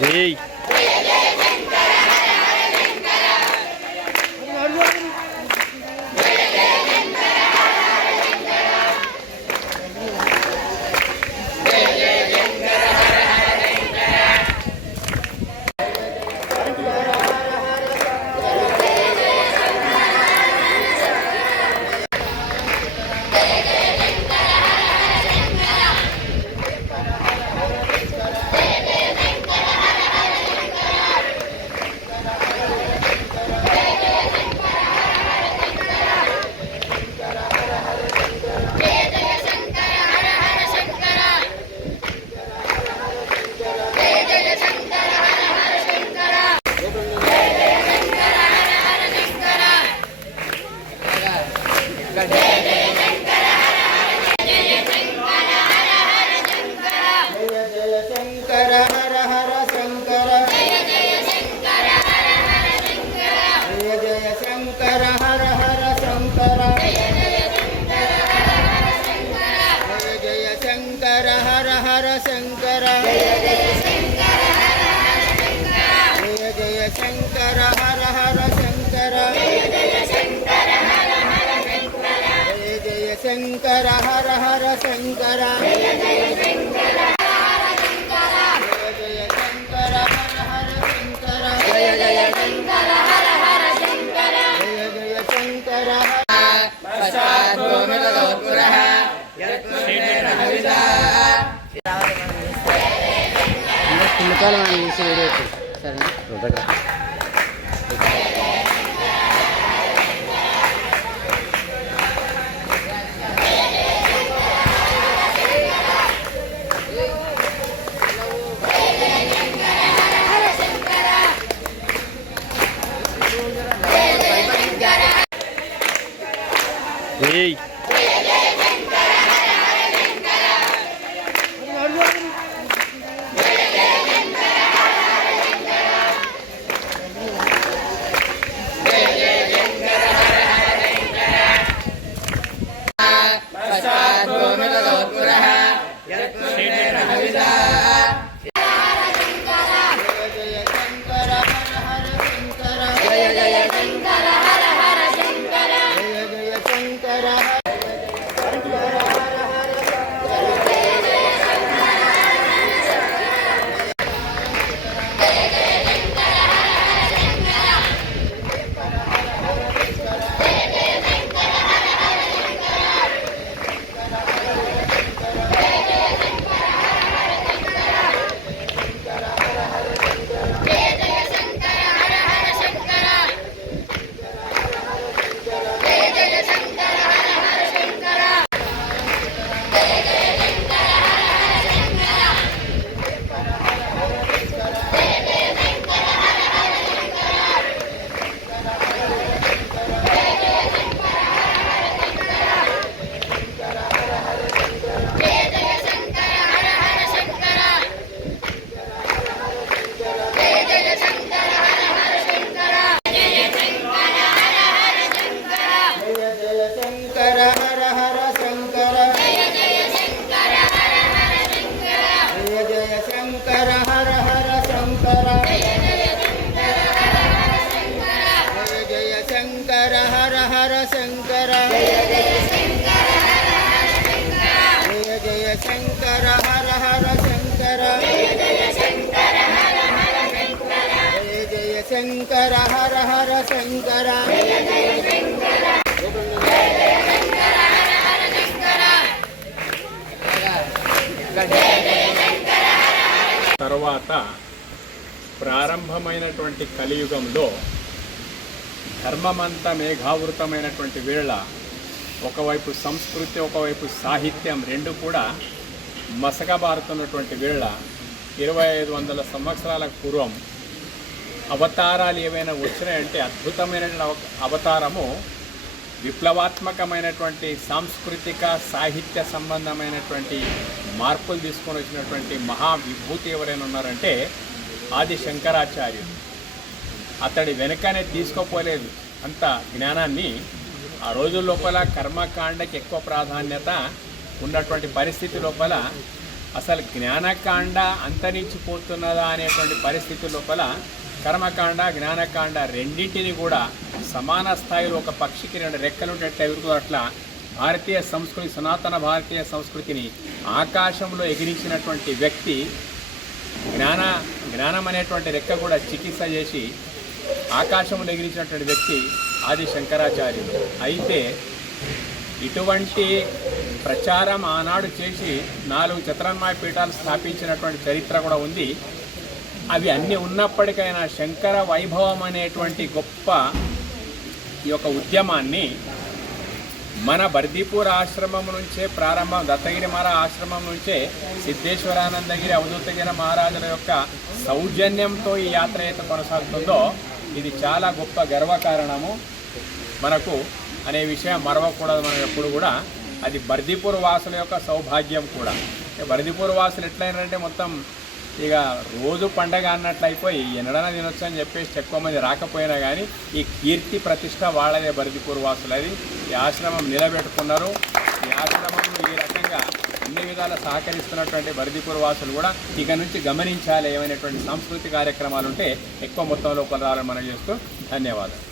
ఏయ్ शंकर हर हर शंकर जय जय शंकर हर हर शंकर जय जय शंकर हर हर शंकर जय जय शंकर पश्चात् गोमितदोत्पुरः यत्कृष्णेन हविषा కుంభకాలం తీసి వీడియో సరేనా ఏయ్ पश्चात् गोमितदोत्पुरः यत्कृष्णेन हविषा जय जय शंकर हर हर शंकर जय जय शंकर शंकर हर हर शंकर जय जय शंकर हर हर शंकर जय जय शंकर हर हर शंकर जय जय शंकर जय जय शंकर हर हर शंकर जय जय शंकर తర్వాత ప్రారంభమైనటువంటి కలియుగంలో ధర్మమంతా మేఘావృతమైనటువంటి వేళ ఒకవైపు సంస్కృతి ఒకవైపు సాహిత్యం రెండు కూడా మసకబారుతున్నటువంటి వేళ 2500 సంవత్సరాల పూర్వం అవతారాలు ఏవైనా వచ్చినాయంటే అద్భుతమైన అవతారము విప్లవాత్మకమైనటువంటి సాంస్కృతిక సాహిత్య సంబంధమైనటువంటి మార్పులు తీసుకొని వచ్చినటువంటి మహా విభూతి ఎవరైనా ఉన్నారంటే ఆది శంకరాచార్యులు. అతడి వెనకనే తీసుకోపోలేదు అంత జ్ఞానాన్ని. ఆ రోజు లోపల కర్మకాండకి ఎక్కువ ప్రాధాన్యత ఉన్నటువంటి పరిస్థితి లోపల అసలు జ్ఞానకాండ అంతరించిపోతున్నదా అనేటువంటి పరిస్థితి లోపల కర్మకాండ జ్ఞానకాండ రెండింటిని కూడా సమాన స్థాయిలో ఒక పక్షికి 2 రెక్కలు ఎగురుతూ అట్లా భారతీయ సంస్కృతి, సనాతన భారతీయ సంస్కృతిని ఆకాశంలో ఎగిరించినటువంటి వ్యక్తి, జ్ఞానం అనేటువంటి రెక్క కూడా చికిత్స చేసి ఆకాశంలో ఎగిరించినటువంటి వ్యక్తి ఆది శంకరాచార్యులు. అయితే ఇటువంటి ప్రచారం ఆనాడు చేసి 4 చతురన్మాయ పీఠాలు స్థాపించినటువంటి చరిత్ర కూడా ఉంది. అవి అన్నీ ఉన్నప్పటికైనా శంకర వైభవం అనేటువంటి గొప్ప ఈ యొక్క ఉద్యమాన్ని మన బర్దీపూర్ ఆశ్రమం నుంచే ప్రారంభం, దత్తగిరి మహారాజ్ ఆశ్రమం నుంచే సిద్ధేశ్వరానందగిరి, అవధూతగిరి మహారాజుల యొక్క సౌజన్యంతో ఈ యాత్ర అయితే కొనసాగుతుందో ఇది చాలా గొప్ప గర్వకారణము మనకు అనే విషయం మరవకూడదు. మనం ఎప్పుడు కూడా అది బర్దీపూర్ వాసుల యొక్క సౌభాగ్యం కూడా. బర్దీపూర్ వాసులు ఎట్లయినారంటే మొత్తం ఇక రోజు పండగ అన్నట్లు అయిపోయి ఎన్నడైనా తినొచ్చు అని చెప్పేసి ఎక్కువ మంది రాకపోయినా కానీ ఈ కీర్తి ప్రతిష్ట వాళ్ళదే బర్దీపూర్ వాసులది. ఈ ఆశ్రమం నిలబెట్టుకున్నారు. ఈ ఆశ్రమంలో ఈ రకంగా అన్ని విధాలా సహకరిస్తున్నటువంటి బర్దీపూర్ వాసులు కూడా ఇక నుంచి గమనించాలి. ఏమైనటువంటి సాంస్కృతిక కార్యక్రమాలు ఉంటే ఎక్కువ మొత్తంలో కొలరాలని మనం చేస్తూ ధన్యవాదాలు.